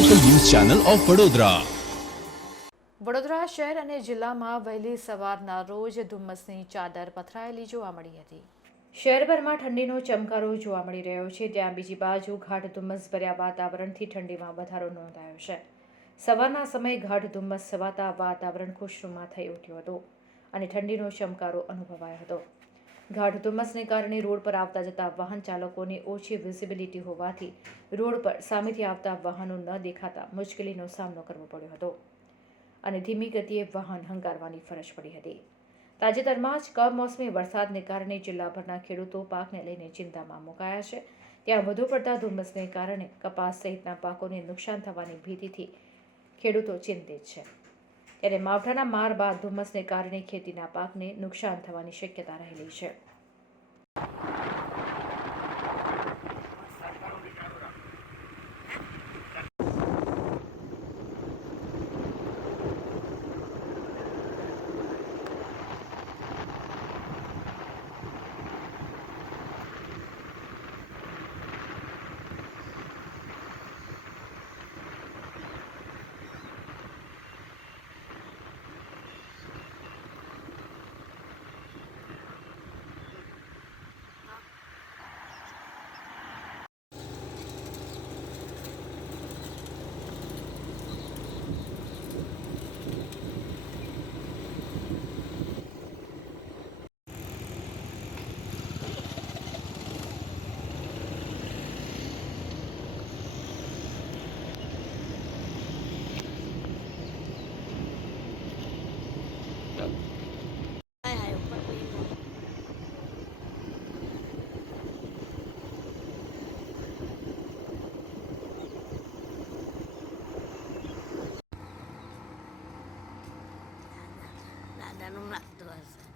Channel of Vadodara Vadodara શહેર અને જિલ્લામાં વહેલી સવારના રોજ ધુમ્મસની ચાદર પથરાયેલી જોવા મળી હતી. શહેરભરમાં ઠંડીનો ચમકારો જોવા મળી રહ્યો છે. ત્યાં બીજી બાજુ ગાઢ ધુમ્મસ ભર્યા વાતાવરણથી ઠંડીમાં વધારો નોંધાયો છે. સવારના સમયે ગાઢ ધુમ્મસ છવાતા વાતાવરણ ખુશનુમા થઈ ઉઠ્યું હતું અને ઠંડીનો ચમકારો અનુભવાયો હતો. ગાઢ ધુમ્મસને કારણે રોડ પર આવતા જતા વાહન ચાલકોને ઓછી વિઝિબિલિટી હોવાથી રોડ પર સામેથી આવતા વાહનો ન દેખાતા મુશ્કેલીનો સામનો કરવો પડ્યો હતો. અને ધીમી ગતિએ વાહન હંકારવાની ફરજ પડી હતી. તાજેતરમાં જ કમોસમી વરસાદને કારણે જિલ્લાભરના ખેડૂતો પાકને લઈને ચિંતામાં મુકાયા છે. ત્યાં વધુ પડતા ધુમ્મસને કારણે કપાસ સહિતના પાકોને નુકસાન થવાની ભીતિથી ખેડૂતો ચિંતિત છે. ત્યારે માવઠાના માર બાદ ધુમ્મસને કારણે ખેતીના પાકને નુકસાન થવાની શક્યતા રહેલી છે. numa há.